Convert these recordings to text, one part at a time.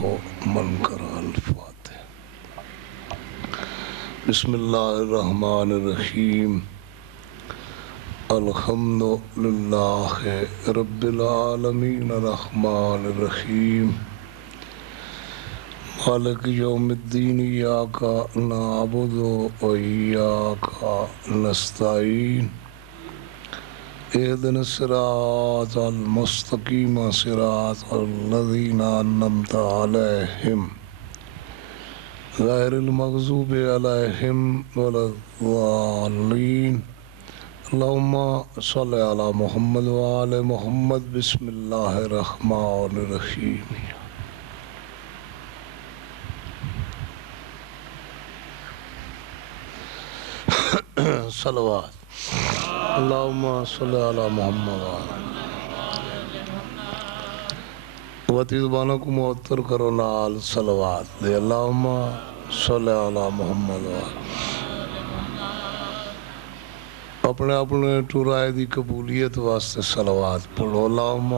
من کرا الفاتح. بسم اللہ الرحمن الرحیم. الحمد للہ رب العالمین الرحمن الرحیم مالک یوم الدین. ایاک نعبد و ایاک نستعین. اهدنا الصراط المستقیم صراط الذین انعمت علیہم غیر المغضوب علیہم ولا الضالین. اللہم صلی علی محمد وآل محمد. بسم اللہ الرحمن الرحیم. صلوات. اللہم صلی علی محمد وتی زبانوں کو معطر کرو نال صلوات دے. اللہم صلی علی محمد. اپنے اپنے ٹورائے دی قبولیت واسطے صلوات پڑھو. اللہم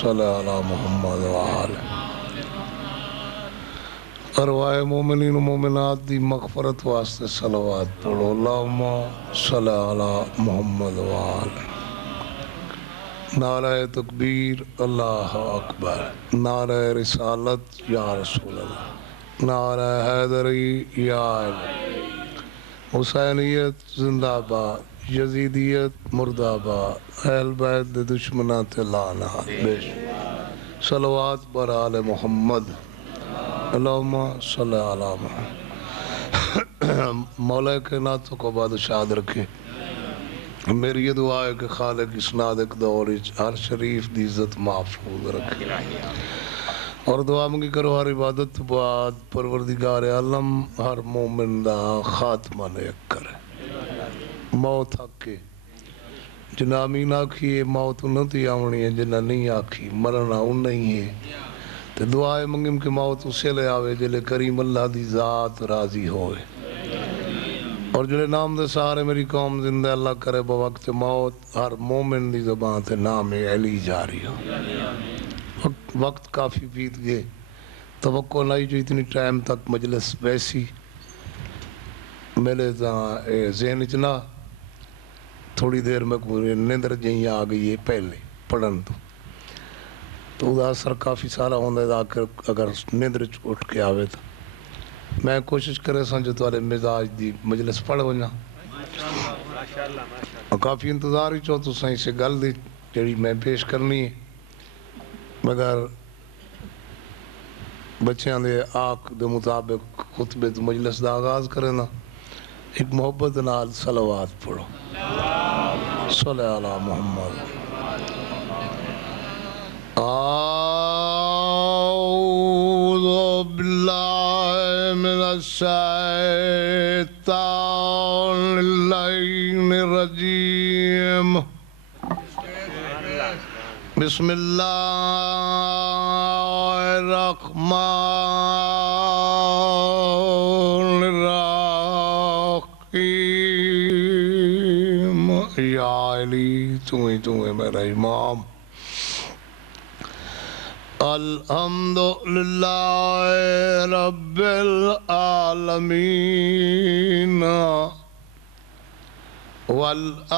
صلی علی محمد وآلہ. ارواح مومنین و مومنات دی مغفرت واسطے صلوات پڑھو. اللہم صلی علی محمد وآلہ. نعرہ تکبیر اللہ اکبر. نعرہ رسالت یا رسول اللہ. نعرہ حیدری یا علی. حسینیت زندہ باد. یزیدیت مردہ آباد. اہل بیت دے دشمنات لعنات. صلوات بر آل محمد. اللہم صلی علی محمد. مولا کائنات کو بادشاہ رکھے. میری یہ دعا ہے کہ خالق اسناد دور ہر شریف دی عزت محفوظ رکھے. اور دعا منگی کرو ہر عبادت بعد پروردگار عالم ہر مومن دا خاتمہ نیک کرے. موت حق کے جنہ امین آکھی ہے موت انہوں تی آونی ہے جنہ نہیں آکھی مرنا ان نہیں ہے. تو دعائے منگم کہ موت اسے لے آوے جلے کریم اللہ دی ذات راضی ہوئے. اور جلے نام دے سارے میری قوم زندہ اللہ کرے بوقت موت ہر مومن دی زبان تے نام علی جاری ہو. وقت کافی بیت گئے. توقع نہیں جو اتنی ٹائم تک مجلس ویسی میرے ذہن چنا تھوڑی دیر میں نیندر جہیں آ گئی ہے پہلے پڑھن تو دا اثر کافی سارا ہوندہ ہے. اگر نیندر اٹھ کے آوے تو میں کوشش کرے سن جو توارے مزاج دی مجلس پڑھ ہونا اور کافی انتظار ہی چو تو سائیں سے گل دی جڑی میں پیش کرنی ہے. مگر بچیاں دے آق دے مطابق خطبے تو مجلس دا آغاز کرنا. ایک محبت نال صلوات پڑھو. صلی علی محمد. اعوذ باللہ من الشیطان اللعین الرجیم. بسم اللہ الرحمن الرحیم. یا علی تو ہی میرا امام. الحمدللہ رب العالمین والعاقبۃ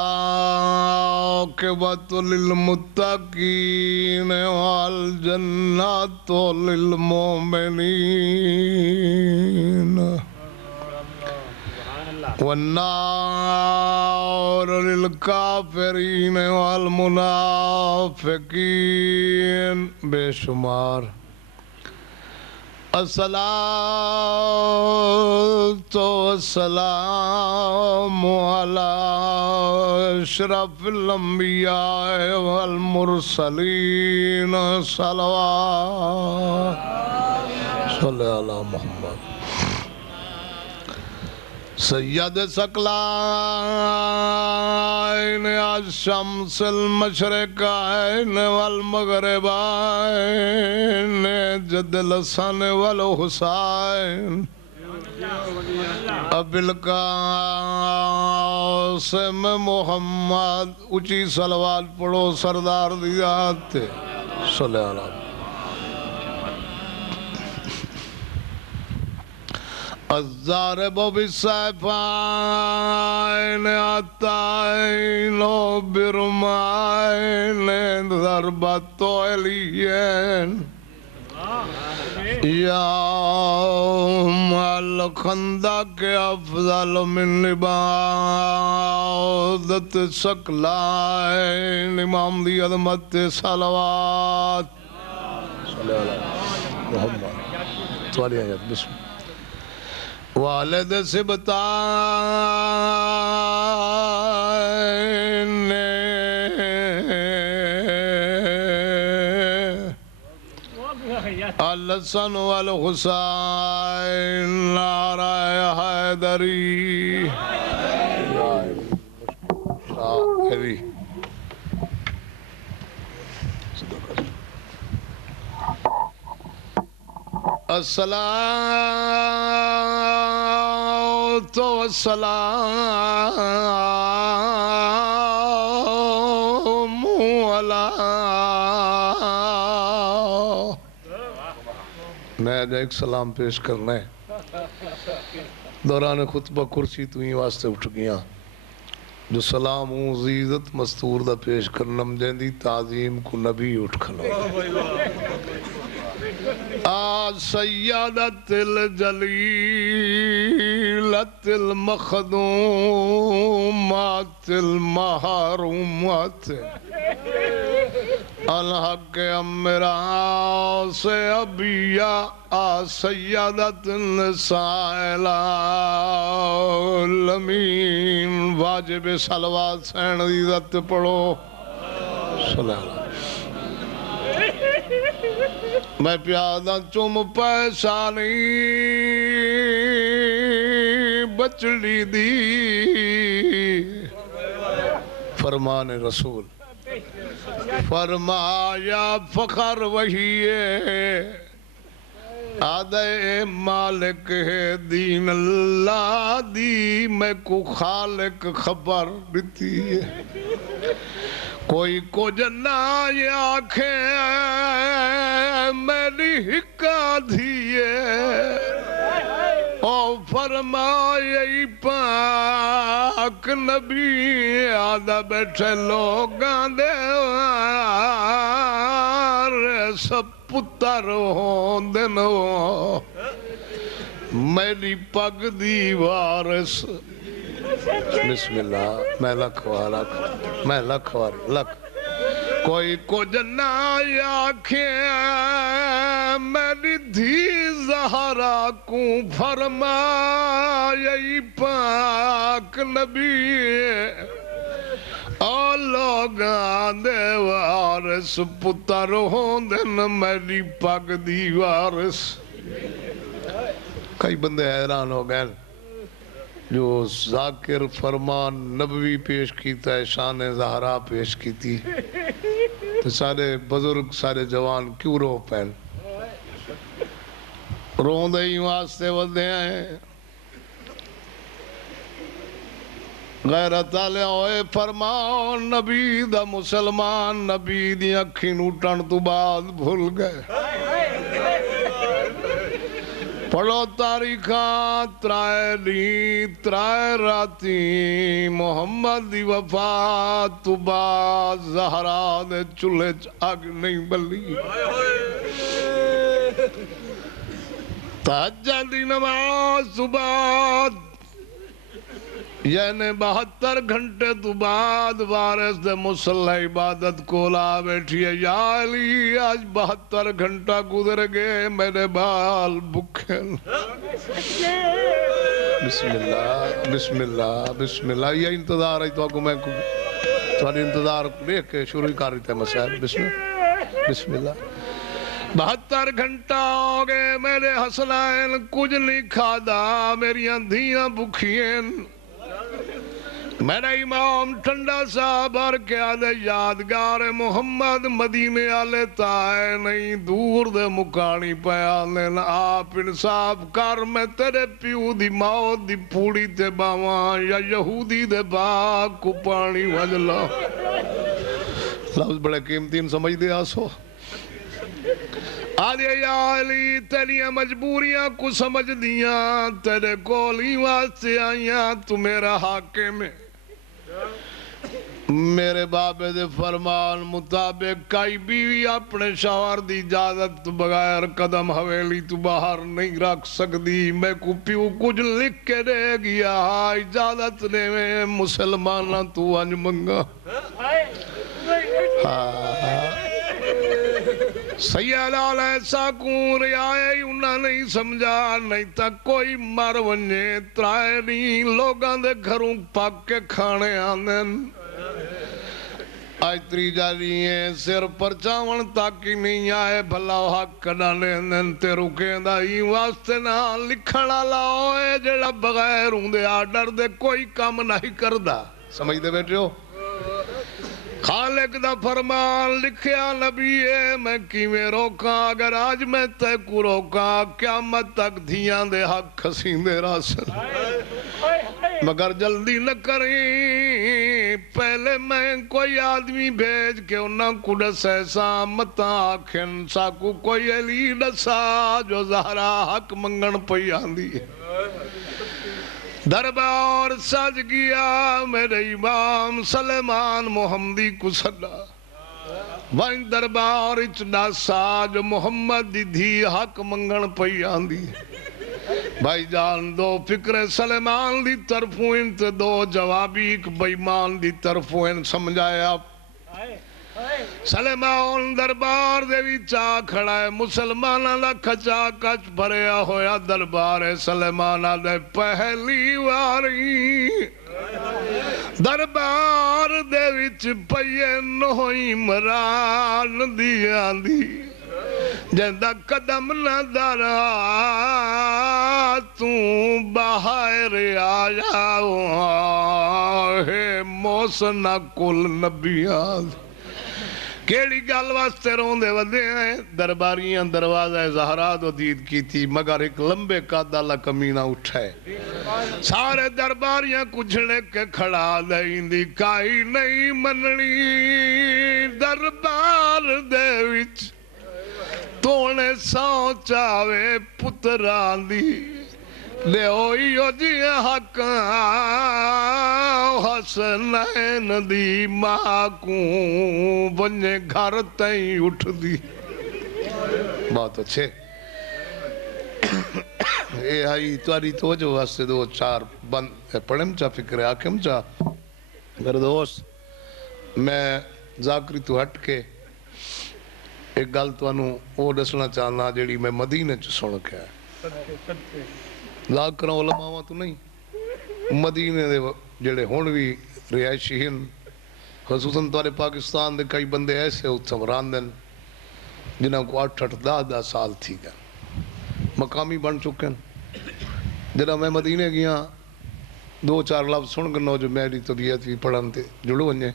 للمتقین والجنۃ للمؤمنین والنار للکافرین والمنافقین. بے شمار الصلاۃ والسلام علی اشرف الانبیاء والمرسلین. صلوات صلی علی محمد. سید ثقلین الشمس المشرقین والمغربین جد الحسن والحسین ابی القاسم محمد. اونچی صلوات پڑھو سردار دی ذات صلی اللہ علیہ وسلم. الضارب بالسيفين الطائن برمائن ضربة عليين يوم الخندق أفضل من عبادة الثقلين امام دی عظمت صلوات صلی اللہ علیہ محمد توالی آیت بسم اللہ والد سبتان الحسن والحسین نعرہ حیدری شاعری الصلاة والسلام علی میں ایک سلام پیش کرنا ہے دوران خطبہ کرسی تو ہی واسطے اٹھ گیا جو سلام عزیزت مستور دا پیش کرنم جیندی تعظیم کو نبی اٹھ کھلو سیادت الجلیلت المخدومات المحرومات الحق امرا سے ابیا سیادت النساء العالمین واجب صلوات سین عزت پڑھو صلی اللہ علیہ میں پیادہ چوم پیشانی بچڑی دی فرمان رسول فرمایا فخر وہی ہے آدھے مالک ہے دین اللہ دی میں کو خالق خبر دیتی ہے کوئی کو جنا یہ آنکھیں میری ہکا دھیے او فرمائی پاک نبی آدھا بیٹھے لوگاں دے سب پتر ہوں دنو میری پگ دی وارث بسم اللہ میں لکھ کوئی کو جنا آنکھیں میری دھی زہرا کو فرمائی پاک نبی لوگاں دے وارث پتر ہوندن میری پگ دی وارث کئی بندے حیران ہو گئے جو ذاکر فرمان نبوی پیش کیتا ہے شان زہرا پیش کیتی تو سارے بزرگ سارے جوان کیوں رو پہن رون دے ہی واسطے ودے ہیں غیرت آلے ہوئے فرماؤ نبی دا مسلمان نبی دی اکھی نوٹن تو بعد بھول گئے پڑھو تاریخاں ترائے لی ترائے راتی محمد دی وفات تو بعد زہرا دے چلے آگ نہیں بلی تہجد دی نماز تو بعد یعنی 72 گھنٹے تو بعد وارث دے مصلی عبادت کو لا بیٹھی ہے یا علی آج 72 گھنٹہ گزر گئے میرے بال بکھن بسم اللہ بسم اللہ بسم اللہ یہ انتظار ہے تو آگو میں تھوڑی انتظار دیکھ کے شروع کر رہی تھے مسائل بسم اللہ 72 گھنٹہ ہو گئے میرے حسنائن کچھ نہیں کھادا میری اندھیاں بکھین میرا امام ٹھنڈا صاحب اور کیا دے یادگار محمد مدینے آلے تائے نہیں دور دے مکانی پہ آلے آپ انصاف کر میں تیرے پیو دی موت دی پوڑی تے باواں یا یہودی دے باغ کو پانی وجلا لفظ بڑے قیمتین سمجھ دے آسو آدھے یا علی تیریاں مجبوریاں کو سمجھ دیاں تیرے کولی واسطے آئیاں تو میرا حاکم ہے میرے بابے دے فرمان مطابق کئی بیوی اپنے شوہر دی اجازت تو بغیر قدم حویلی تو باہر نہیں رکھ سکتی میں کو پیو کچھ لکھ کے دے گیا اجازت نے میں مسلمانہ تو انج منگا سیدہ علیہ ساکون رعایہ انہاں نہیں سمجھا نہیں تک کوئی مر ونجے ترائے نہیں لوگاں دے گھروں پاک کے کھانے آندن آج تری جاری ہیں سر پر چاون تاکی نہیں آئے بھلا حق کنا لیندن تے رکیں دا ہی واسطے نہ لکھنا لاؤے جڑا بغیر ہوں دے آڈر دے کوئی کام نہیں کردہ سمجھ دے بیٹھے ہو خالق دا فرمان لکھیا نبی ہے میں کیویں روکاں اگر آج میں تے کو روکاں قیامت تک دھیاں دے حق کھسیں دے راسل مگر جلدی نہ کریں پہلے میں کوئی آدمی بھیج کے انہاں کو ڈسے سا متا آکھن ساکو کوئی علی ڈسا جو زہرا حق منگن پئی آندی ہے دربار سج گیا میرے امام سلیمان محمدی کو صدا وائن دربار اچنا ساج محمد دی دھی حق منگن پئی آندی بھائی جان دو فکر سلیمان دی طرفوں انت دو جوابی ایک بیمان دی طرفوں ان سمجھایا سلیمان دربار دے بھی چاہ کھڑا ہے مسلمانہ دا کھچا کچ بھریا ہویا دربار سلیمانہ دے پہلی واری دربار دے وچ پئے نوئی مران دی آندی جندہ قدم نہ دارا تو باہر آیا ہے موسنہ کل نبی آدھ کیڑی گل واسطے روندے ودے ہیں درباریاں دروازہ زہرا دو دید کی تھی مگر ایک لمبے قادالہ کمینہ اٹھائے سارے درباریاں کچھنے کے کھڑا دیں دی کائی نہیں مننی دربار دے وچ تونے سو چاوے پتران دی لے ہوئی ہو جی حق حسنین دی ماں کو بنجے گھر تائیں اٹھ دی بہت اچھے اے آئی تواری توجہ واسطے دو چار بند پڑھم چا فکر آکم چا میرے دوست میں ذاکری تو ہٹ کے ایک گل تو انہوں وہ دسنا چاہنا جیڑی میں مدینہ چ سن کے آئے لاکھ کروں علماء تو نہیں مدینہ دے جڑے ہونوی رہائشی ہیں خصوصاً توارے پاکستان دے کئی بندے ایسے اتمران دن جنہوں کو 8-10 سال تھی گا مقامی بن چکے ہیں جنہوں میں مدینہ گیا 2-4 لفظ سن گنو جو میری طبیعت بھی پڑھن تے جڑو ونجے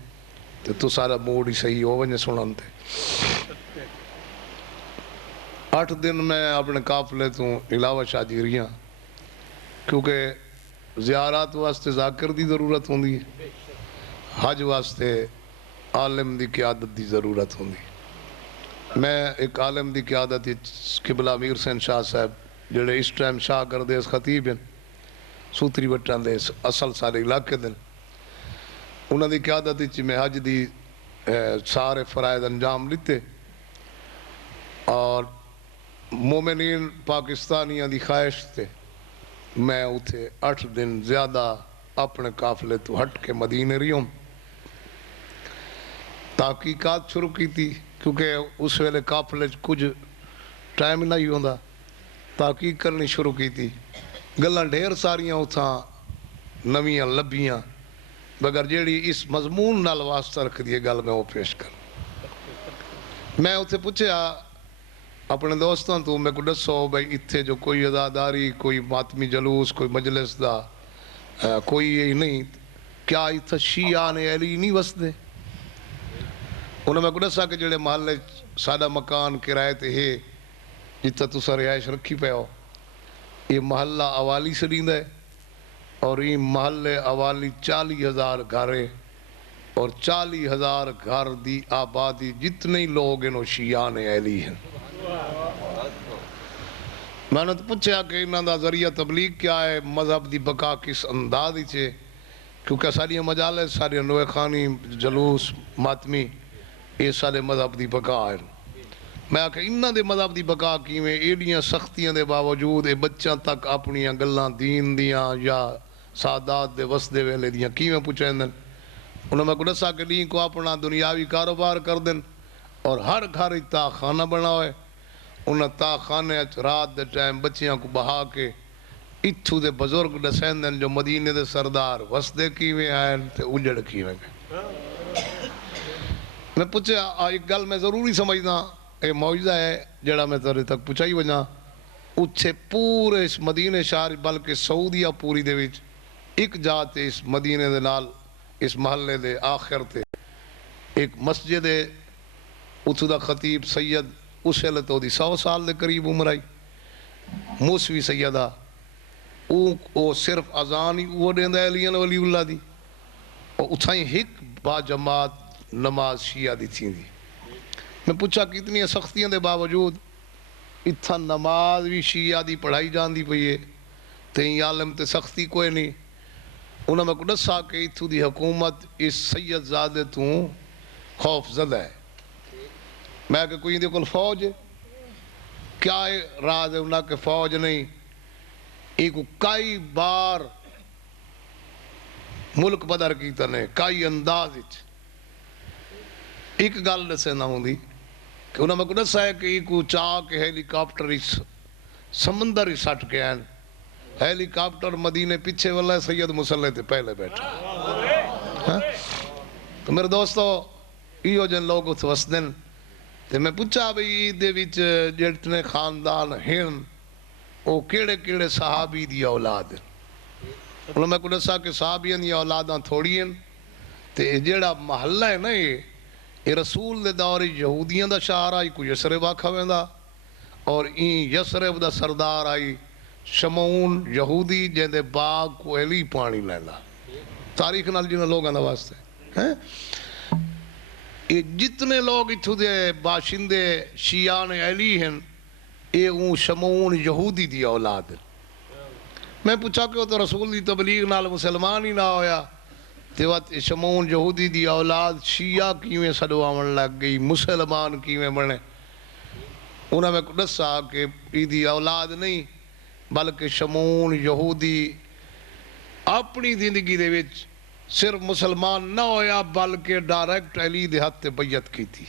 تو سارا موڈ ہی صحیح ہو ونجے سنن تے 8 دن میں اپنے قافلے تو علاوہ شاجی رہیاں کیونکہ زیارات واسطے ذاکر دی ضرورت ہوندی ہے حج واسطے عالم دی قیادت دی ضرورت ہوندی میں ایک عالم دی قیادت قبلہ امیر حسین شاہ صاحب جڑے اس ٹائم شاہ کردے اس خطیب ہیں سوتری وٹان دے اصل سارے علاقے دن انہوں دی قیادت میں حج دی سارے فرائض انجام لیتے اور مومنین پاکستانیاں دی خواہش تھے میں اتھے 8 دن زیادہ اپنے قافلے تو ہٹ کے مدینے رہی ہوں تحقیقات شروع کی تھی کیونکہ اس ویلے قافلے کچھ ٹائم نہیں ہوندہ تحقیق کرنی شروع کی تھی گلاں ڈھیر ساریاں اتھاں نویاں لبیاں بگر جیڑی اس مضمون نال واسطہ رکھ دیئے گل میں وہ پیش کر میں اتھے پوچھا اپنے دوستان تو میں کو دسو بھائی اتھے جو کوئی عزاداری کوئی ماتمی جلوس کوئی مجلس دا کوئی یہ نہیں کیا اتھا شیعان علی نہیں وس دے انہوں میں کو دسا کہ جڑے محلے سادہ مکان کرائے تے ہے جتا تو سا رہائش رکھی پہ ہو یہ محلہ اوالی سے دیندہ ہے اور یہ محلے اوالی 40,000 گھرے اور 40,000 گھر دی آبادی جتنے لوگ انہوں شیعان علی ہیں میں نے تو پوچھا کہ انہوں دا ذریعہ تبلیغ کیا ہے، مذہب دی بقا کس انداز چھے، کیونکہ ساری مجالے ساری نوے خانی جلوس ماتمی یہ سارے مذہب دی بقا ہے۔ میں کہ انہوں دے مذہب دی بقا کی میں ایڈیاں سختیاں دے باوجود اے بچیاں تک اپنی گلاں دین دیاں یا سادات دے وسدے ویلے دیاں کی میں پوچھیں دن انہوں میں کو دسا کہ دین کو اپنا دنیاوی کاروبار کر دن اور ہر گھر تا خانہ بناوے، انہوں تا خانے رات دے ٹائم بچیاں کو بہا کے اتھو دے بزرگ دسین دن جو مدینے دے سردار وسدے کی میں آئیں تے اجڑ کی میں گئے۔ میں پوچھا ایک گل میں ضروری سمجھنا یہ معجزہ ہے جڑا میں تیرے تک پوچھائی وجہ اچھے پورے اس مدینے شہر بلکہ سعودیہ پوری دے وچ ایک جاتے اس مدینے دے نال اس محلے دے آخر تے ایک مسجد ہے اتھو دا خطیب سید اسے لتو دی 100 سال دے قریب عمر آئی موسوی سیدہ او صرف اذان ہی وہ دیندہ علیان ولی اللہ دی اور اتھائیں ہک با جماعت نماز شیعہ دی تھیں دی۔ میں پوچھا کہ اتنی سختیاں دے باوجود اتھا نماز بھی شیعہ دی پڑھائی جان دی پئی ہے تہیں عالم تے سختی کوئی نہیں۔ انہوں میں کو دسا کہ اتھو دی حکومت اس سید زادے تو خوف زدہ ہے۔ میں کہ کوئی دے کل فوج ہے کیا ہے راز ہے انہاں کہ فوج نہیں، ایک کئی بار ملک بدر کی تنے کئی انداز ایک گل دسے نہ ہوں دی کہ انہوں میں کو دسا ہے کہ ایک چاہ کے ہیلی کاپٹر اس سمندر ہی سٹ کے ہیں، ہیلی کاپٹر مدینے پیچھے والا ہے سید مسلح تے پہلے بیٹھا۔ تو میرے دوستو ایو جن لوگ اس وسدن تے میں پوچھا بھئی دے وچ جتنے خاندان ہیں وہ کیڑے کیڑے صحابی دی اولاد ہیں۔ انہوں میں کو دسا کہ صحابیاں دی اولاداں تھوڑی ہیں تے جیڑا محلہ ہے نا یہ رسول دے دور یہودیاں دا شہر آئی کو یسرب آکھا ویندا اور این یسرب دا سردار آئی شمعون یہودی جن دے باغ کو ایلی پانی لینا تاریخ نال جنہاں لوگاں دا واسطے یہ جتنے لوگ اتھو دے باشندے شیعان ایلی ہیں یہ اون شمعون یہودی دی اولاد ہیں۔ میں پوچھا کہ وہ تو رسول دی تبلیغ نال مسلمان ہی نہ ہویا تے وقت شمعون یہودی دی اولاد شیعہ کیویں سڑواون لگ گئی مسلمان کیویں بنے۔ انہوں میں دسا کہ ایدی اولاد نہیں بلکہ شمعون یہودی اپنی زندگی دے وچ صرف مسلمان نہ ہویا بلکہ ڈائریکٹ علی دے ہاتھ تے بیعت کی تھی۔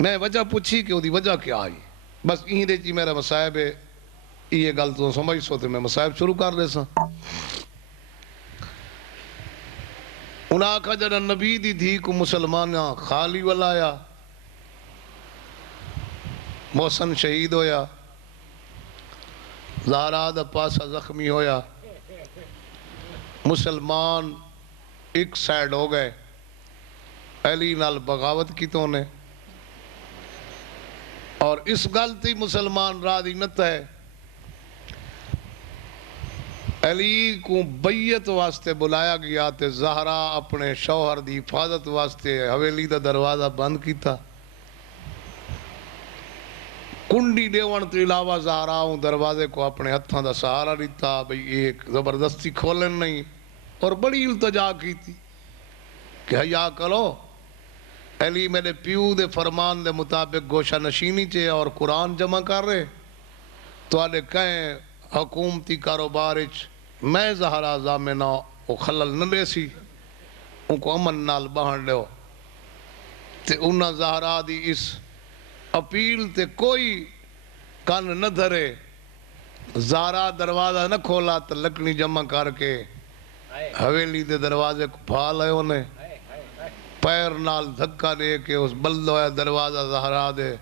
میں وجہ پوچھی کہ وہ دی وجہ کیا آئی بس یہیں دے چی میرا مسائب ہے یہ گل تو سمجھ سوتے میں مسائب شروع کر دے سا۔ انہاں آکھا جڑا نبی دی تھی کو مسلمانہ خالی والا آیا محسن شہید ہویا زہرا دا پاسا زخمی ہویا مسلمان ایک سائیڈ ہو گئے علی نال بغاوت کی تو نے اور اس غلطی مسلمان راضی نہ ہے علی کو بیعت واسطے بلایا گیا تے زہرا اپنے شوہر دی حفاظت واسطے حویلی دا دروازہ بند کیتا کنڈی دیوان تو علاوہ زہرا ہوں دروازے کو اپنے ہتھاں دا سہارا دیتا بھئی ایک زبردستی کھولن نہیں اور بڑی التجا کی تھی کہ حیا کرو علی میرے پیو دے فرمان دے مطابق گوشہ نشینی چے اور قرآن جمع کر رہے تو آلے کہیں حکومتی کاروبارچ میں زہرا زامنہ وہ خلل نہ لے سی ان کو امن نال بہن لے تے انہاں زہرا دی اس اپیل تے کوئی کان نہ دھرے زہرا دروازہ نہ کھولا تو لکڑی جمع کر کے حویلی دے دروازے کو پھا لے انہیں پیر نال دھکا دے کے اس بلدویا دروازہ زہرا دے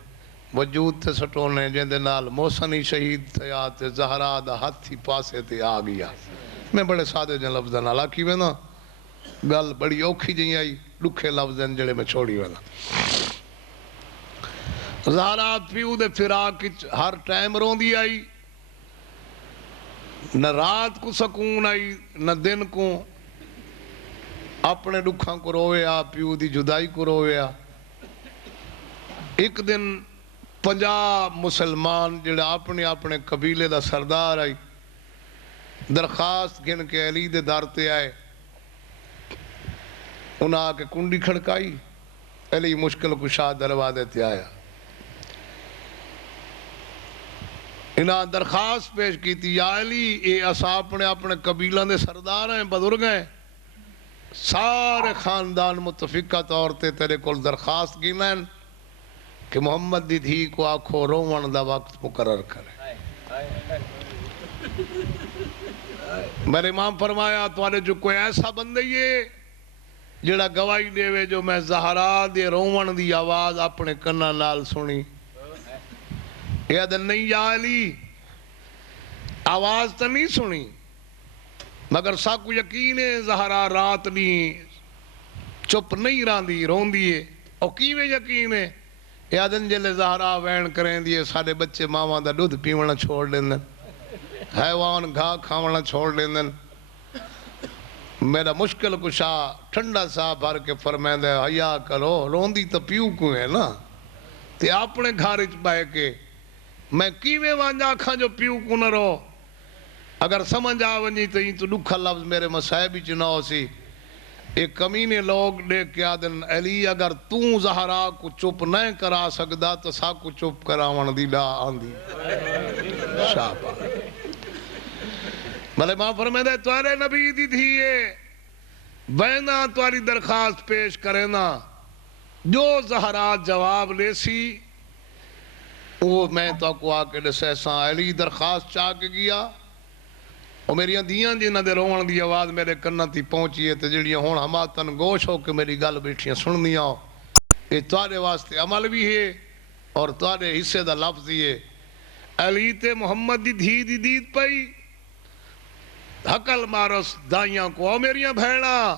وجود تے سٹونے جن دے نال موسنی شہید تھیا تے زہرا دا ہاتھی پاسے تے آ گیا۔ میں بڑے سادے جن لفظ نالا کی وینا گل بڑی اوکھی جی آئی لکھے لفظ جڑے میں چھوڑی وینا زہرا پیو دے فراق ہر ٹائم رون دی آئی نہ رات کو سکون آئی نہ دن کو اپنے دکھاں کو رویا پیو دی جدائی کو رویا۔ ایک دن 50 مسلمان جڑا اپنے اپنے قبیلے دا سردار آئی درخواست گن کے علی دے در تے آئے انہاں آ کے کنڈی کھڑکائی علی مشکل کشا دروازے تے آیا انہاں درخواست پیش کی تھی یا علی اے اسا اپنے اپنے قبیلہ دے سردار ہیں بزرگ ہیں سارے خاندان متفقہ طور تے تیرے کول درخواست گنیں کہ محمد دی دھی کو آنکھو روون دا وقت مقرر کرے میرے امام فرمایا تو جو کوئی ایسا بندے یہ جڑا گواہی دے وے جو میں زہرا دے روون دی آواز اپنے کنہ نال سنی یہ دن نہیں یا علی آواز تو نہیں سنی مگر ساکو یقین ہے زہرا رات نہیں چپ نہیں راندی رون دیئے اور کیویں یقین ہے یہ دن جلے زہرا وین کریں دیئے سارے بچے ماما دا دودھ پیونا چھوڑ لیندن حیوان گھا کھاونا چھوڑ لیندن میرا مشکل کشا ٹھنڈا سا بھر کے فرمائیں دے حیا کرو روندی تو پیو کو ہے نا تے اپنے گھارچ بائے کے میں کیویں وانجا کھا جو پیو کو نہ رو اگر سمجھ آونی تو یہ تو دکھا لفظ میرے مسائبی چناؤ سی ایک کمینے لوگ لے کے آدن علی اگر توں زہرا کو چپ نہ کرا سکدا تو سا کو چپ کراون دی لا آندی شابہ بھلے ماں فرمائے دے توارے نبی دی دھیئے بینا تواری درخواست پیش کرے نا جو زہرا جواب لے سی وہ میں تو کو آکے لسے ساں علی درخواست چاہ کے گیا اور میری دیاں جنہ دے روان دی آواز میرے کنہ تھی پہنچی ہے تجڑیاں ہون ہما تن گوش ہو کہ میری گل بیٹھیاں سن دیا ہو یہ توارے واسطے عمل بھی ہے اور توارے حصے دا لفظ ہے علی تے محمد دی دھی دی دید پئی حقل مارس دائیاں کو او میریاں بھیڑا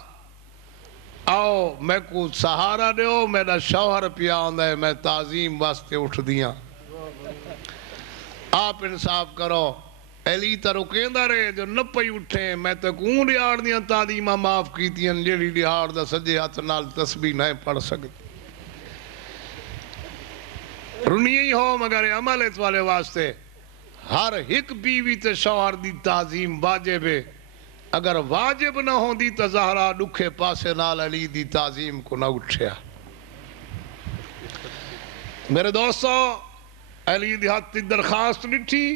آؤ میں کو سہارا دیو میرا شوہر پیا آندہ ہے میں تعظیم واسطے اٹھ دیاں آپ انصاف کرو علی تا رکیندہ رہے جو نہ پئی اٹھیں میں تو کون ریاڑ دیاں تعلیمہ معاف کی تھی انجیلی ریاڑ دا سجے ہاتھ نال تسبیح نہیں پڑھ سکتے رنی ہی ہو مگر عمل اس والے واسطے ہر ایک بیوی تے شوہر دی تعظیم واجب ہے اگر واجب نہ ہوں دی تو زہرا دکھے پاسے نال علی دی تعظیم کو نہ اٹھیا میرے دوستو علی دی ہاتھ درخواست لٹھی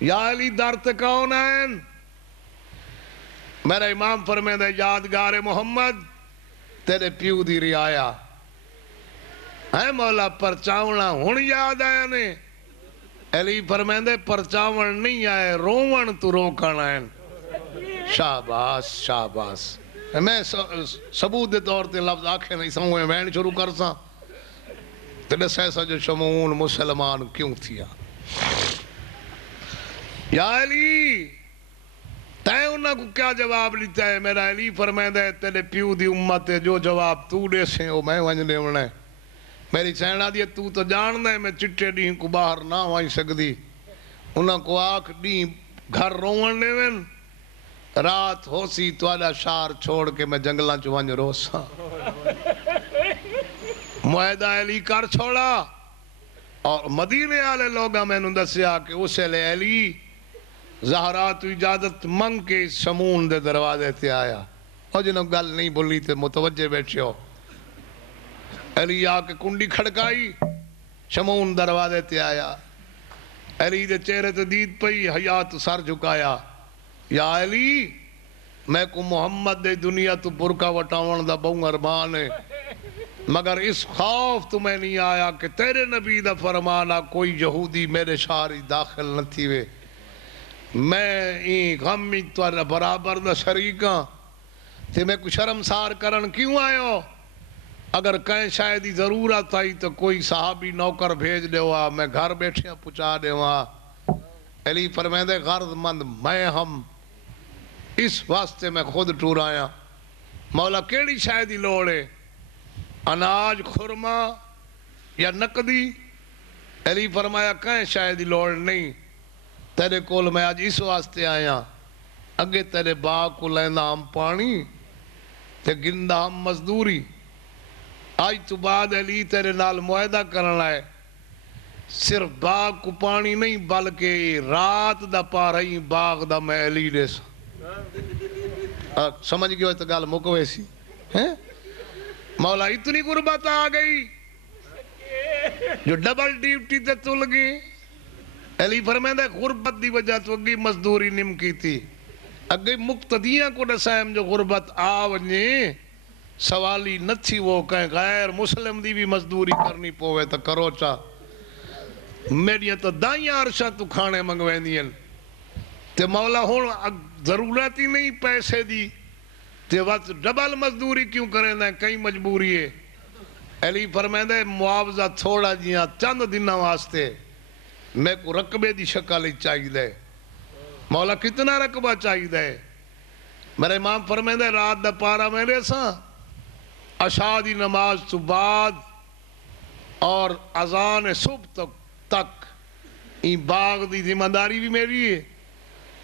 یا علی در تکاؤن این میرا امام فرمائے دے یادگار محمد تیرے پیو دی رعایا اے مولا پرچاونا ہون یاد آیا نے علی فرمائے دے پرچاون نہیں آئے روون تو روکن این شاباس شاباس میں ثبوت دے طور تے لفظ آکھے نہیں سموئے وین شروع کر سا تیرے سیسا جو شمعون مسلمان کیوں تھیا یا علی تائیں انہاں کو کیا جواب لیتا ہے میرا علی فرمائے دے تیرے پیو دی امت ہے جو جواب تو دے سے وہ میں ونجنے ہونے میری چہنہ دیئے تو جان دے میں چٹے دیں کو باہر نہ ہوئی سکتی انہاں کو آکھ دیں گھر روان لے ون رات ہو سی توالا شار چھوڑ کے میں جنگلاں چوانج روسا معاہدہ علی کر چھوڑا اور مدینے آلے لوگا میں نے دسیا کہ اسے لے علی زہرا تو اجازت منگ کے شمون دے دروازے تے آیا اور جنہوں گل نہیں بولی تے متوجہ بیٹھے ہو علی آ کے کنڈی کھڑکائی شمون دروازے تے آیا علی دے چہرے تے دید پئی حیات سر جھکایا یا علی میں کو محمد دے دنیا تو برکا وٹاون دا بہوں ارمان ہے مگر اس خوف تمہیں نہیں آیا کہ تیرے نبی دا فرمانا کوئی یہودی میرے شاری داخل نہ تھی وے میں این غمی تو برابر دا شریکاں تے میں کو شرمسار کرن کیوں آئے ہو اگر کہیں شاید ضرورت آئی تو کوئی صحابی نوکر بھیج دے ہوا میں گھر بیٹھے پچا دے ہوا علی فرمائے دے غرض مند میں ہم اس واسطے میں خود ٹور آیا مولا کیڑی شاید لوڑے اناج خرما یا نقدی علی فرمایا کہیں شاید لوڑ نہیں تیرے کول میں آج اس واسطے آیا اگے تیرے باغ کو لینا ہم پانی تے گندہ ہم مزدوری آج تو بعد علی تیرے نال معاہدہ کرنا ہے صرف باغ کو پانی نہیں بلکہ رات دا پا رہی باغ دا میں علی دے سمجھ گئے تو گال مکوے سی مولا اتنی غربت آ گئی جو ڈبل ڈیوٹی تے تل گئی علی فرمائے غربت دی وجہ تو اگی مزدوری نم کی تھی اگے مقتدیاں کو ڈسائم جو غربت آ ونجے سوالی نہ تھی وہ کہیں غیر مسلم دی بھی مزدوری کرنی پوے تو کرو چا میڈیاں تو دائیاں عرشاں تو کھانے منگوین دیں تے مولا ہون ضرورت ہی نہیں پیسے دی تے وقت ڈبل مزدوری کیوں کریں دیں کئی مجبوری ہے علی فرمائے دے معاوضہ تھوڑا جیاں چند دنوں واسطے میں کو رقبے دی شکل چاہی دے مولا کتنا رقبہ چاہی دے میرے امام فرمائے دے رات دا پارا میرے ساں عشاء دی نماز تو بعد اور اذان صبح تک این باغ دی ذمہ داری بھی میری ہے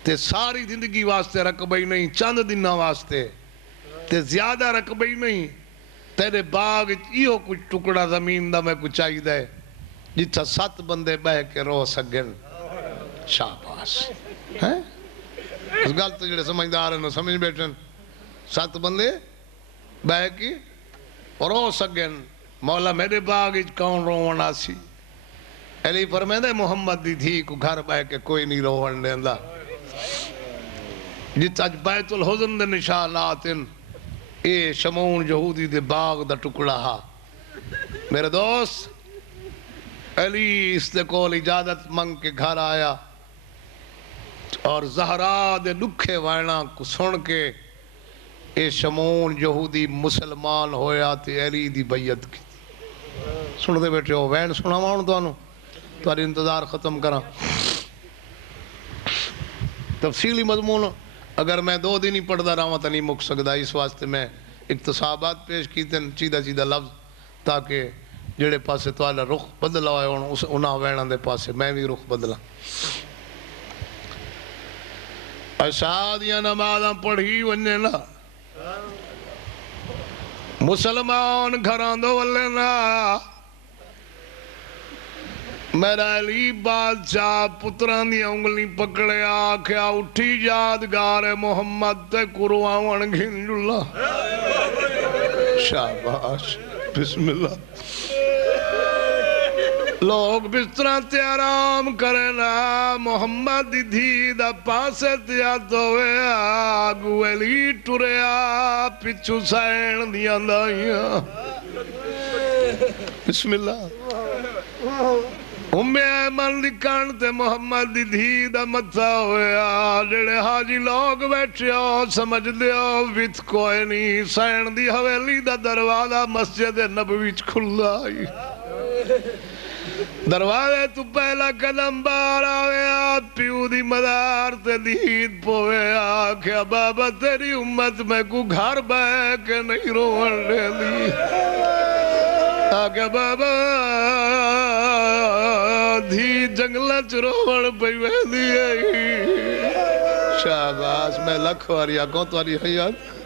تے ساری زندگی واسطے رقبہ ہی نہیں چند دنوں واسطے تے زیادہ رقبہ ہی نہیں تیرے باغ ایہو کچھ ٹکڑا زمین دا میں کچھ چاہی دے جتھا 7 بندے بہ کے رو سگن شاباش اس گل تو جڑے سمجھدار ہیں سمجھ بیٹھن 7 بندے بہ کے رو سگن مولا میرے باغ کون روون آسی علی فرمائے دے محمد دی تھی کو گھر بہ کے کوئی نہیں روون دیندہ جت اج بیت الحزن دے نشانات اے شمعون یہودی دے باغ دا ٹکڑا ہا میرے دوست علی اس دے کول اجازت منگ کے گھر آیا اور زہرا دے لکھے وائنا کو سن کے اے شمعون یہودی مسلمان ہویا تے علی دی بیعت کی سن دے بیٹھے ہو وین سنا ماؤن تو تاری انتظار ختم کرا تفصیلی مضمون اگر میں 2 دن ہی پڑھدا رہا تو نہیں مک سکدا اس واسطے میں اقتصابات پیش کیتے چیدہ چیدہ لفظ تاکہ جڑے پاسے توالا رخ بدلا ہوئے انہاں وینن دے پاسے میں بھی رخ بدلا عشاء دیاں نمازاں پڑھی ونجے نا مسلمان گھران دو والے نا میرا علی بادشاہ پتران دی انگلی پکڑے آکھیا اٹھی یادگار محمد تے قرآن گھنج اللہ شاباش بسم اللہ لوگ بستران تے آرام کرنا محمد دی دھی دا پاسے تیا دوے آگو علی ٹوریا پچھو سین دیا دائیاں بسم اللہ ایمن دی کان تے محمد دی دھی دا متھا ہویا جڑے حاجی لوگ بیٹھے ہو سمجھ دیو ویت کوئی نہیں سین دی حویلی دا دروازہ مسجد نبوی کھلا آئی دروازے تو پہلا قدم بار آویا پیو دی مدار تے دید پوے آکھیا بابا تیری امت میں کو گھر بے کے نہیں روڑ لے لی آکھیا بابا دھی جنگلہ چروڑ پیوے دیئے شاباش میں لکھ واری آکھوں تو آری حیات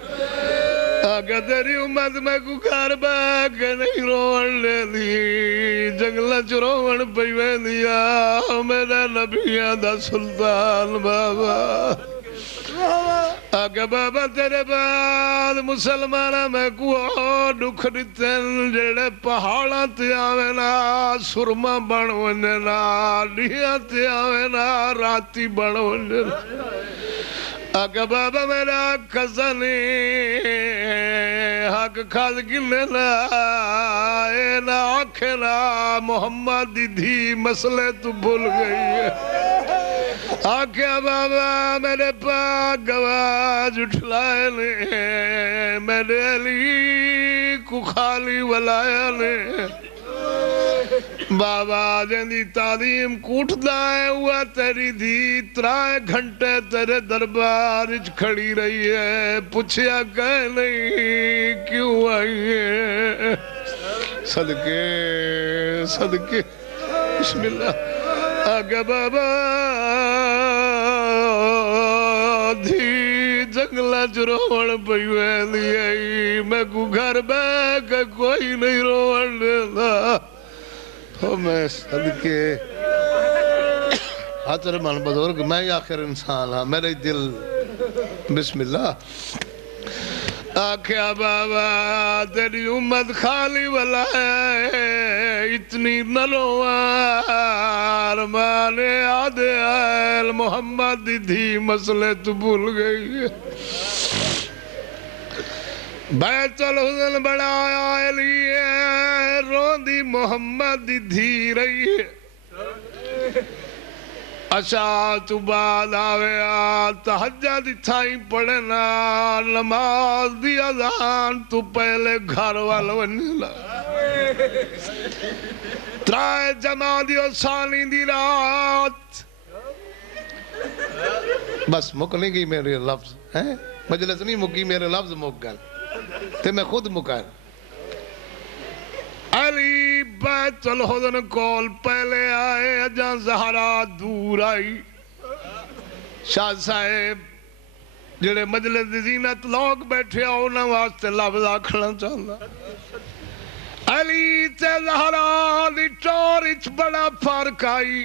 آگا تیری امت میں کو گھر بیک نہیں روڑ لے دی جنگلہ چروڑ پیوے دیا میرے نبیہ دا سلطان بابا آگا بابا تیرے بعد مسلمانہ میں کو دکھ دیتن جڑے پہاڑاں تے آوینا سرما بن ونجنا لیا تے آوینا راتی بن ونجنا آگا بابا میرا کسانی حق کھاز گلنا اے نا آنکھنا محمد دی دھی مسئلے تو بھول گئی ہے آنکھیں بابا میرے پاک گواز اٹھلائے نے میرے علی کو خالی ولایا نے بابا جندی تعلیم کوٹ دائے ہوا تیری دھی 3 گھنٹے تیرے دربار کھڑی رہی ہے پوچھیا کہے نہیں کیوں آئی ہے صدقے صدقے بسم اللہ آگا بابا دھی جنگلہ چروڑ پیوے لیے میں کو گھر بے کہ کوئی نہیں روڑ لیتا میں صدقے حضر من بزرگ میں آخر انسان ہاں میرے دل بسم اللہ آکھیا بابا تیری امت خالی والا ہے اتنی نلوار مانے آدھے آئل محمد دی دھی مسئلے تو بھول گئی ہے بیت الحسن بڑا آیا لیے روندی محمد دی دھی رہی ہے عشاء تو بعد آویا تہجد تھائی پڑھنا نماز دی اذان تو پہلے گھر والونیلا ترائے جمع دیو سانی دی رات بس مکنے گی میرے لفظ مجلس نہیں مکی میرے لفظ مک گئے تے میں خود مکان علی بیت الحسن کول پہلے آئے اجاں زہرا دور آئی شاہ صاحب جڑے مجلس دی زینت لوگ بیٹھے ہونا واسطے لفظ آکھنا چاہتا علی تے زہرا دی ٹور اچ بڑا فرق آئی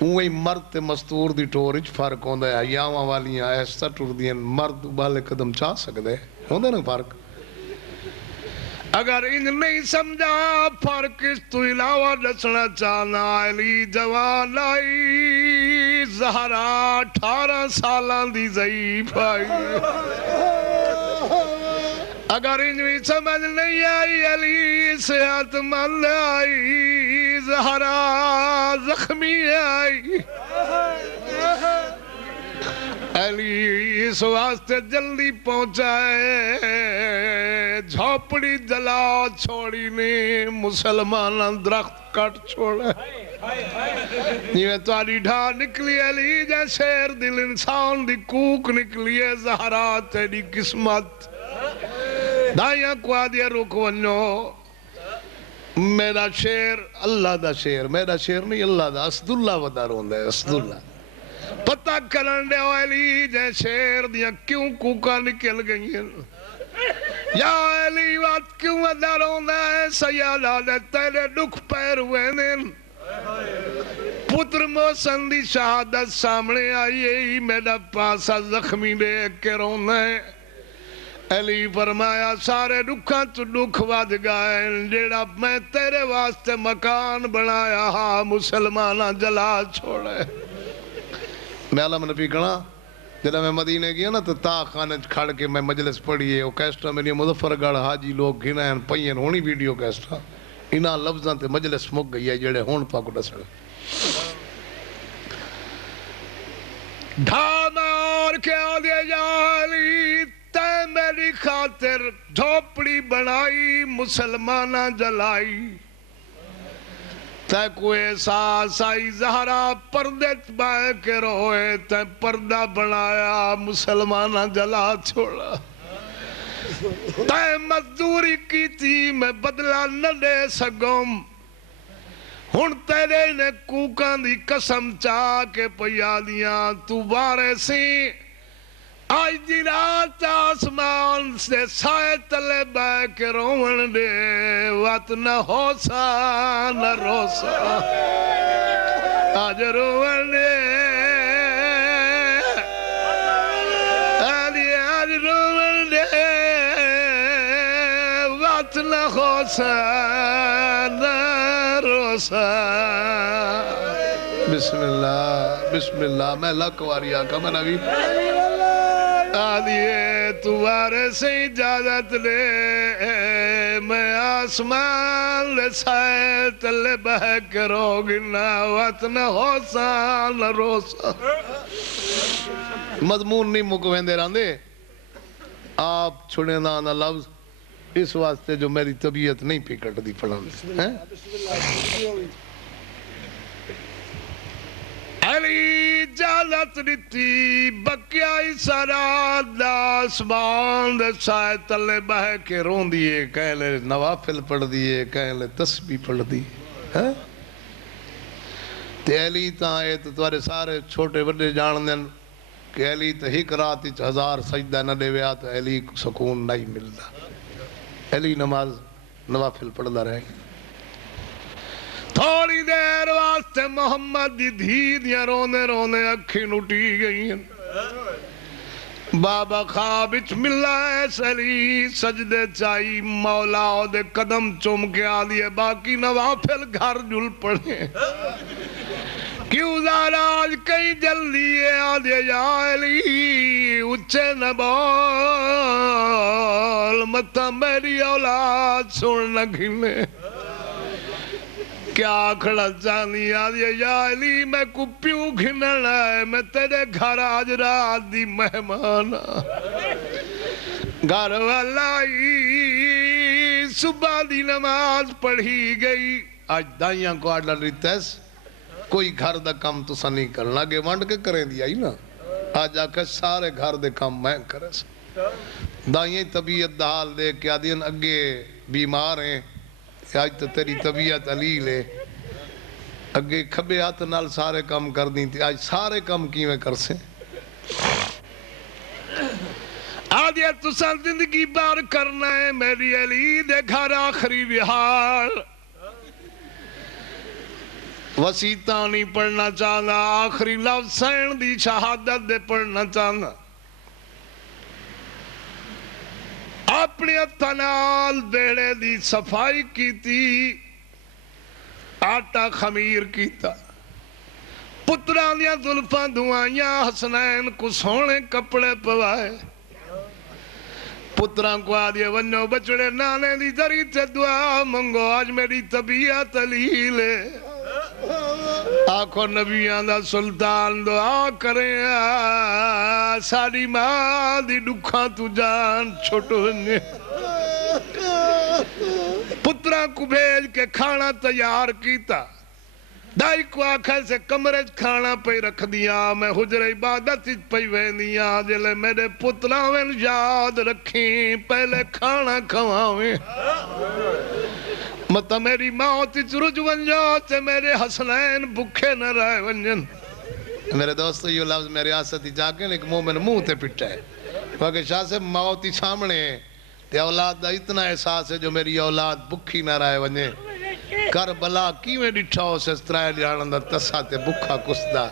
اوہی مرد تے مستور دی ٹور اچ فرق ہوندہ ہے یاواں والیاں ایسا ٹور دیں مرد بالے قدم چاہ سکتے ہوندہ نا فرق اگر ان نہیں سمجھا فرق اس تو علاوہ دسنا چاہنا علی جوان آئی زہرا 18 سالان دی ضعیف آئی اگر ان بھی سمجھ نہیں آئی علی صحت مند آئی زہرا زخمی آئی علی اس واسطے جلدی پہنچائے جھوپڑی جلا چھوڑی نے مسلمان درخت کٹ چھوڑے یہ تاری ڈھا نکلی علی جا شیر دل انسان دی کوک نکلی ہے زہرا تیری قسمت دائیاں کو آدیا رک ونو میرا شیر اللہ دا شیر میرا شیر نہیں اللہ دا اسداللہ ودا روندہ ہے اسداللہ پتہ کرن دے علی جے شیر دیا کیوں کوکا نکل گئی ہیں یا علی وات کیوں ودا روندہ ہے سیادہ دے تیرے دکھ پیر ہوئے ہیں پتر موسن دی شہادت سامنے آئی میرا پاسا زخمی دے کے روندہ ہے علی فرمایا سارے دکھاں تو دکھ ود گئے جیڑا میں تیرے واسطے مکان بنایا ہاں مسلمانہ جلا چھوڑے میں علم نبی کہنا جب میں مدینے گیا نا تو تا خانے کھڑ کے میں مجلس پڑھئے وہ کیسٹا میری مظفر گڑھ حاجی لوگ گھنا ہیں پئین ہونی ویڈیو کیسٹا انہا لفظاں تے مجلس مک گئی ہے جڑے ہون پاکو ڈسڑ ڈھانا اور کیا دیا جالی تے میری خاطر جھوپڑی بنائی مسلمانہ جلائی تے کوئی احساس آئی زہرا پردے بائے کے روئے تے پردہ بنایا مسلمانہ جلا چھوڑا تے مزدوری کی تھی میں بدلہ نہ دے سگم ہن تیرے نے کوکاں دی قسم چاہ کے پیا دیاں تو بارے سی آج دی رات آسمان سے سائے تلے بے کے رومن دے وات نہ ہوسا نہ روسا آج رومن دے آج رومن دے وات نہ ہوسا نہ روسا بسم اللہ میں لکواری آقا میں نبی آدھیے تمہارے سے اجازت لے میں آسمان لے سائے تلے بہ کے روگی نہ وات نہ ہوسا نہ روسا مضمون نہیں مکوین دے راندے آپ چھوڑے نہ لفظ اس واسطے جو میری طبیعت نہیں پکڑ دی پڑھا علی اجازت دیتی بکیائی سارا داسمان دے سائے تلے بہ کے رون دیئے کہیں لے نوافل پڑھ دیئے کہیں لے تسبیح پڑھ دیئے تے علی تاں اے تو تمہارے سارے چھوٹے بڑے جان دیں کہ علی تو ہی کراتی 1000 سجدہ نہ دے ویا تو علی سکون نہیں ملتا علی نماز نوافل پڑھ دا رہے تھوڑی دیر واسطے محمد دی دھی دیاں رونے رونے اکھی نٹی گئی ہیں بابا خواب اچ ملا سلی سجدے چائی مولا دے قدم چوم کے آدھئے باقی نوافل گھر جل پڑے کیوں زارا آج کئی جلدی ہے آدھئے یا علی اچھے نہ بول متا میری اولاد سن نہ گھنے کیا کھڑا چاندی آدھئے یا علی میں کو پیوں گھننا ہے میں تیرے گھر آج رات دی مہمانا گھر والائی صبح دی نماز پڑھی گئی آج دائیاں کو آڈر ریتیس کوئی گھر دا کم تو سا نہیں کرنا آگے وانڈ کے کریں دیا ہی نا آج آکے سارے گھر دے کم میں کرے سا دائیاں طبیعت دا حال دے کیا دین اگے بیمار ہیں آج تو تیری طبیعت علی لے اگے کھبے ہاتھ نال سارے کم کر دی تھی آج سارے کم کی میں کر سے آج یہ تو سا زندگی بار کرنا ہے میری علی دے گھر آخری بہار وسیطہ نہیں پڑھنا چاہنا آخری لفظ سین دی شہادت دے پڑھنا چاہنا اپنے تنال بیڑے دی صفائی کی تھی آٹا خمیر کیتا پتران یا ظلفہ دعائیاں حسنین کو سونے کپڑے پوائے پتران کو آدھے ونجو بچڑے نانے دی ذری تے دعا منگو آج میری طبیعت علیل ہے آنکھو نبیان دا سلطان دعا کریں ساری ماں دی دکھاں تو جان چھوٹو نے پتران کو بھیج کے کھانا تیار کیتا دائی کو آنکھیں سے کمرے کھانا پہ رکھ دیا میں حجر عبادت پہ وینیا جلے میرے پتراویں یاد رکھیں پہلے کھانا کھواویں مطا میری موت چرج ونجو تے میرے حسنین بکھے نہ رہے ونجن میرے دوستو یہ لفظ میرے آستی جاکیں ایک مومن منہ تے پٹا ہے وہاں شاہ سے موتی سامنے تے اولاد دا اتنا احساس ہے جو میری اولاد بکھی نہ رہے ونجن کربلا کی میں ڈٹھاؤ سے اسرائیل آنندہ تسا تے بکھا کسدہ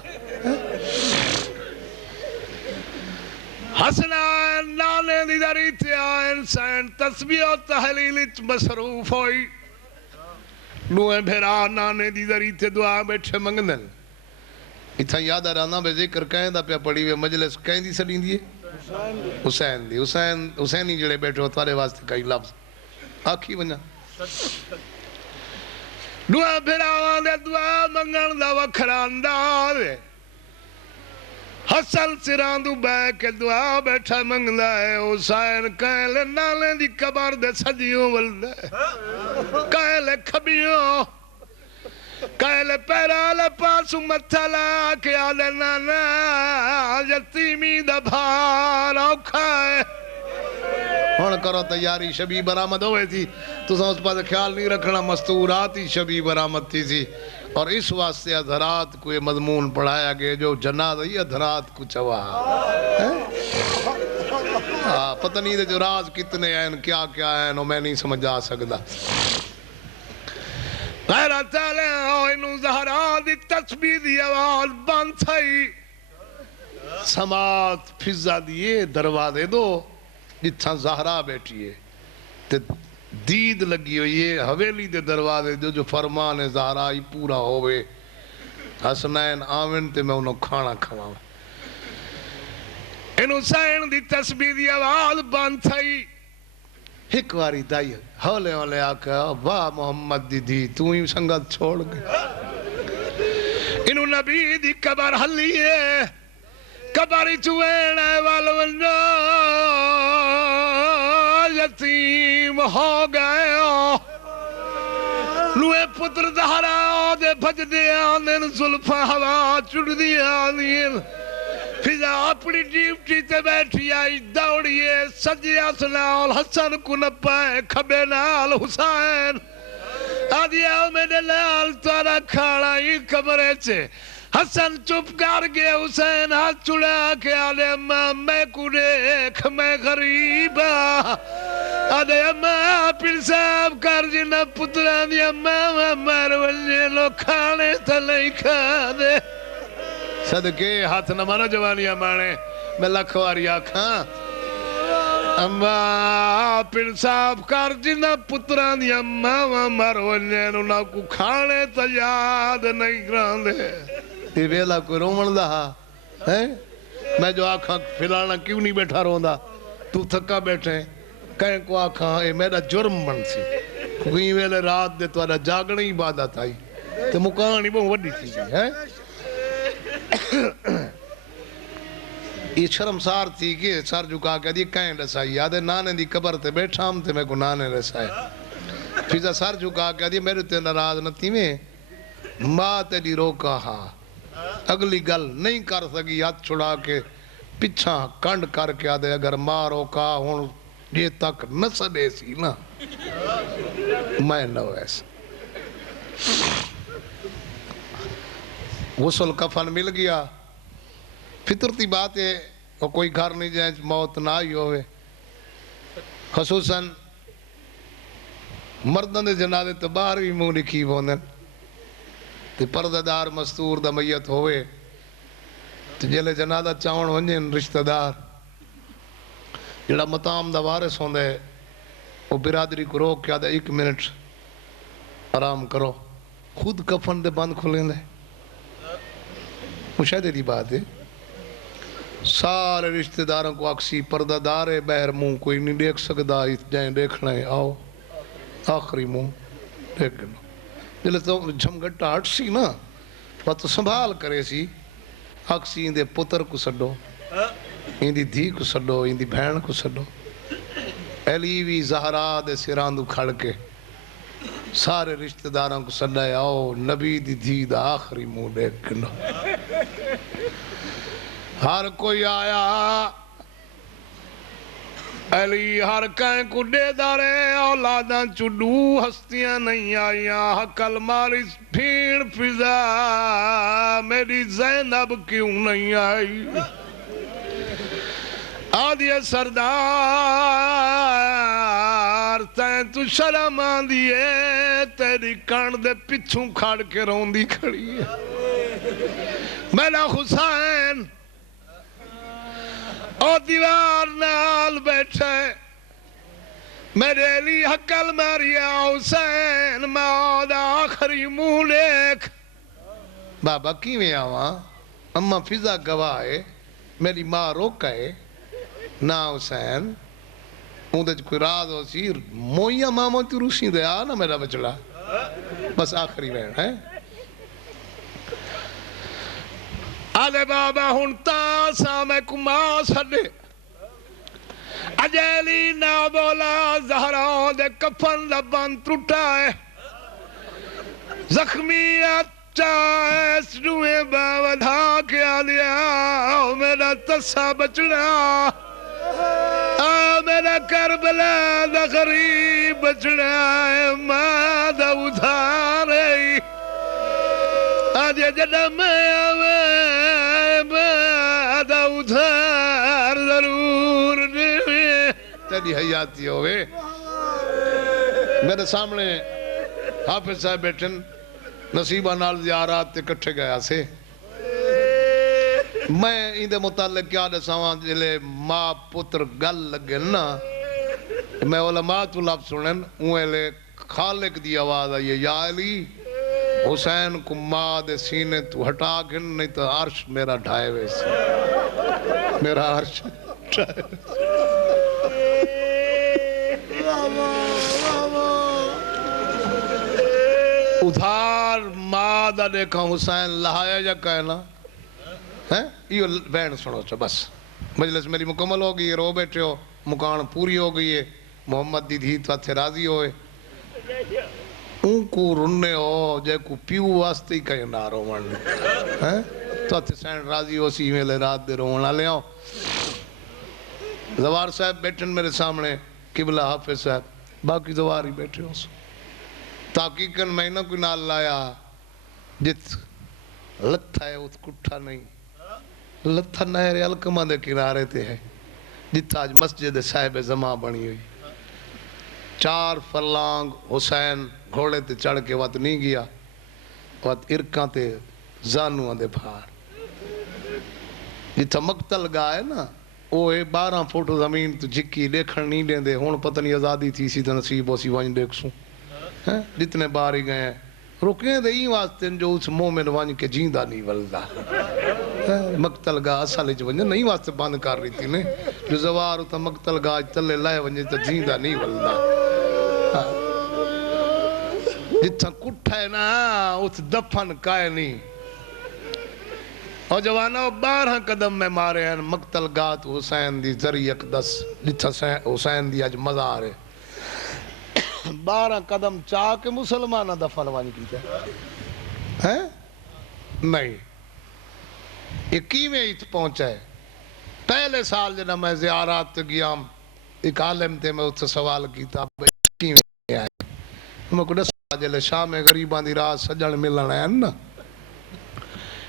حسنین نانے دی داری تے آئین سین تسبیح و تحلیل مصروف ہوئی نوے بھیرا نانے دی دری تے دعا بیٹھے منگنن اتھا یاد آرانا بے ذکر کہیں دا پیا پڑی ہوئے مجلس کہیں دی سڑیں دیئے حسین دی حسینی جڑے بیٹھے ہو تارے واسطے کئی لفظ آکھی بنا دعا بھیرا آنے دعا منگن دا وکھران دے حسن سراندو بے کے دعا بیٹھا منگنا ہے حسین کہیں لے نالے دی کبار دے سجیوں والدے کہیں لے کھبیوں کہیں لے پیرا لے پاسو متھلا کہ آلے نانا یتیمی دا بھار اوکھا ہے ہون کرو تیاری شبی برآمد ہوئے تھی تو سا اس پاس خیال نہیں رکھنا مستوراتی شبی برآمد تھی سی اور اس واسطے ادھرات کو یہ مضمون پڑھایا گئے جو جنازہ یہ ادھرات کو چوا پتہ نہیں دے جو راز کتنے ہیں کیا کیا ہیں اور میں نہیں سمجھا سکتا غیرت علیہ انہوں زہرا دی تسبیح دی آواز بند تھئی سماعت فضا دیئے دروازے دو جتھا زہرا بیٹھئے تے دید لگی ہوئی ہے حویلی دے دروازے جو فرمان زہرا ہی پورا ہوئے حسنین آمین تے میں انہوں کھانا کھواؤں انہوں سین دی تسبیح دی آواز بند تھئی ایک واری دائی ہولے ہولے آکا واہ محمد دی دی تو ہی سنگت چھوڑ گئے انہوں نبی دی قبر حلی ہے قبری چوین ہے والونجو یتیم ہو گئے نوے پتر دہرا دے بھج دے آنین ظلفہ ہوا چڑ دی آنین فضا اپنی ڈیوٹی تے بیٹھی آئی دوڑیے سجیہ سنال حسن کو نپائے کھبے نال حسین آدھیا میرے لال تارا کھاڑا ہی کمرے چھے حسن چپ کر گئے حسین ہاتھ چڑا کے آلے میں کو دیکھ میں غریبا آدھے اماں پھر صاحب کر جنہ پتران دی اماں مار ونجے لو کھانے تلئی کھا دے صدقے ہاتھ نہ مانا جوانی امانے میں لکھواری آکھاں اماں پھر صاحب کر جنہ پتران دی اماں مار ونجے لو کو کھانے تا یاد نہیں کران دے یہ ویلا کوئی رومن دا میں جو آکھاں پھلانا کیوں نہیں بیٹھا روندا تو تھکا بیٹھے کہیں کو آکھاں اے میرا جرم بن سی کوئی ویلے رات دے تو جاگنے عبادت آئی تو مکانی بہت وڈی تھی ہے یہ شرمسار تھی کہ سر جھکا کے دی کہیں رسائی یادے نانے دی قبر تے بیٹھا ہم تے میں کو نانے رسائے پھر سر جھکا کے دی میرے تے ناراض نہ تھی میں ماں تے دی روکا ہاں اگلی گل نہیں کر سکی ہاتھ چھڑا کے پچھا کنڈ کر کے آدھے اگر ماں روکا ہون یہ تک نہ سدے سی نا میں نہ ویسا غسل کفن مل گیا فطرتی بات ہے اور کوئی گھر نہیں جائیں موت نہ ہی ہوئے خصوصاً مردن دے جنادے تو باہر بھی منہ لکھی بوندن تے پردہ دار مستور دا میت ہوئے تو جلے جنادہ چاون ونجن رشتہ دار جڑا مطام دا وارث ہوندے وہ برادری کو روک کیا دے 1 منٹ آرام کرو خود کفن دے بند کھلیں دے مشاہدے دی بات ہے سارے رشتہ داروں کو اکسی پردہ دارے بہر منہ کوئی نہیں دیکھ سکتا جائیں دیکھنا ہے آؤ آخری منہ دیکھنا جلے تو جھمگٹا ہٹ سی نا بات سنبھال کرے سی اکسی اندے پتر کو سڈو اندی دھی کو سڈو اندی بہن کو سڈو علیوی زہرا دے سراندو کھڑ کے سارے رشتہ داروں کو سڈائے آؤ نبی دی دھی دا آخری منہ دیکھنا ہر کوئی آیا علی ہر کہیں کو دے دارے اولاداں چڈو ہستیاں نہیں آئیاں حقل ماری بھیڑ فضا میری زینب کیوں نہیں آئی آدھی سردار تین تو شرم آندیے تیری کان دے پچھوں کھڑ کے روندی کھڑی ہے میرا حسین او دیوار نال بیٹھے میرے علی حقل ماریا حسین ماں دا آخری منہ لیک بابا کیویں آواں اماں فضا گواہ میری ماں روکے نا حسین اندر کوئی راز ہو سی موئیاں ماما تی روشی دے آ نا میرا بچڑا بس آخری بہن ہے آلے بابا ہنتا سامے کو ماں سڑے اجیلی نا بولا زہران دے کفن دا بند ٹوٹا ہے زخمیت چاہے سنوے باود ہاں کیا دیا میرا تسا بچڑا میرا کربلا دا غریب بچڑا ہے ماں دا ادھارے آج جڑا میں آوے ماں دا ادھار ضرور دے تیری حیاتی ہوئے میرے سامنے حافظ صاحب بیٹھن نصیبہ نال زیارات تے کٹھے گیا سے میں اندے متعلق کیا دساواں جلے ماں پتر گل لگے نا میں علماء تو لفظ سنن اوہلے خالق دی آواز آئیے یا علی حسین کو ماں دے سینے تو ہٹا گن نہیں تو عرش میرا ڈھائے ویسے میرا عرش ڈھائے ادھار ماں دا دیکھا حسین لہایا جا کہنا یہ بین سنو چا بس مجلس میری مکمل ہو گئی رو بیٹھے ہو مکان پوری ہو گئی ہے محمد دی دھی تو تھے راضی ہوئے ان کو رننے ہو جے کو پیو واسطے ہی کہیں نہ رو منڈ تو تھے سین راضی ہو سی میں لے رات دے رو منڈ لے آؤ زوار صاحب بیٹھن میرے سامنے قبلہ حافظ صاحب باقی زوار ہی بیٹھے ہو سو تحقیقاً میں نہ کوئی نال لایا جت لتھا ہے اس کٹھا نہیں لتھا نہر الکمہ دے کنارے تے ہے جت آج مسجد صاحب زمان بنی ہوئی 4 فرلانگ حسین گھوڑے تے چڑھ کے وقت نہیں گیا وقت ارکاں تے زانوان دے پھار جتھا مقتل گائے نا اوہ 12 فٹ زمین تو جھکی دیکھن نہیں دیں دے ہون پتہ نہیں آزادی تھی سی تو نصیب ہو سی وانج دیکھ سوں جتنے بار ہی گئے رکیں دے ہی واسطے جو اس مومن وانج کے جیندہ نہیں ولدہ مقتل گاہ اصالِ جو ونجے نہیں واسطے بند کر رہی تھی نے جو زوار ہوتا مقتل گاہ تلے لائے ونجے تو جیندہ نہیں ولدہ جتھا کٹھا ہے نا اس دفن کائے نہیں اور جوانا 12 قدم میں مارے ہیں مقتل گاہ تو حسین دی ذریع اقدس جتھا حسین دی اج مزار ہے 12 قدم چاہ کے مسلمانہ دفن وانی کی ہے نہیں یہ کیویں ات پہنچا ہے پہلے سال جنہا میں زیارات گیا ایک عالم تھے میں اس سے سوال کیتا کیویں آئے میں کو دسا جلے شام غریبان دی رات سجن ملن آیا نا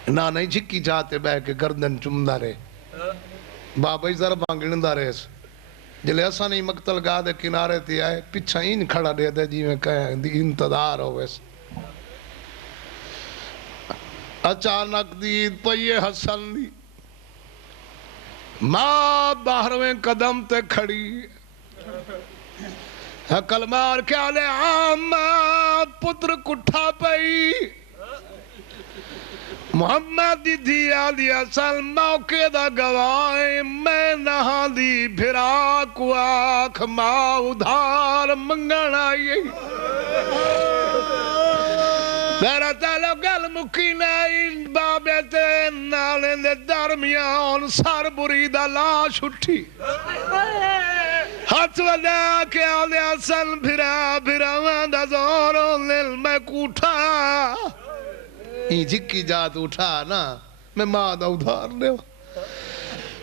نا نہیں جھکی جاتے بہ کے گردن چمدہ رہے بابا ہی ضربان گرندہ رہے جلے ایسا نہیں مقتل گاہ دے کنارے تھی آئے پچھا این کھڑا دے دے جی میں کہیں دی انتظار ہو ویسے اچانک دید پئیے حسن دی ماں 12ویں قدم تے کھڑی حقل مار کے آلے آماں پتر کٹھا پئی محمد دی دیا دیا سال موقع دا گواہ میں نہا دی بھرا کو آنکھ ماں ادھار منگن آئی میرا تیلو گل مکینہ ان بابے تے نالیں دے درمیان سر بریدہ لاش اٹھی ہاتھ ودا کے آلے اصل بھرا بھرا واندہ زوروں لیل میں کوٹھا جھکی جات اٹھا نا میں مادہ ادھار لے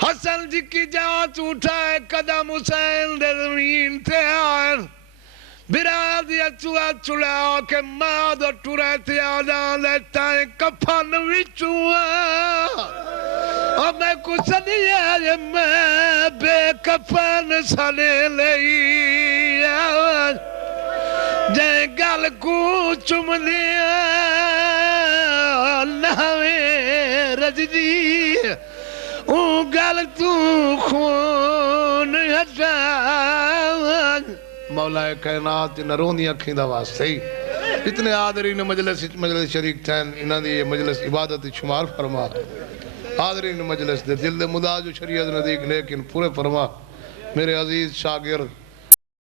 حسن جھکی جات اٹھا ہے قدم حسین دے زمین تے آئے برا دیا چوہ چلا کے مادہ ٹورے تے آدھا لیتا ہے کفن وچوہ اور میں کچھ نہیں آئے میں بے کفن سنے لئی جائے گل کو چم لیا ناوے رجدی اون گل تو خون ہٹا مولا کائنات نروندی اکھیں دا واسطے ہی اتنے آدرین مجلس شریک تھین انہاں دی مجلس عبادت شمار فرما آدرین مجلس دے دل دے مداج و شریعت ندیک لیکن پورے فرما میرے عزیز شاگرد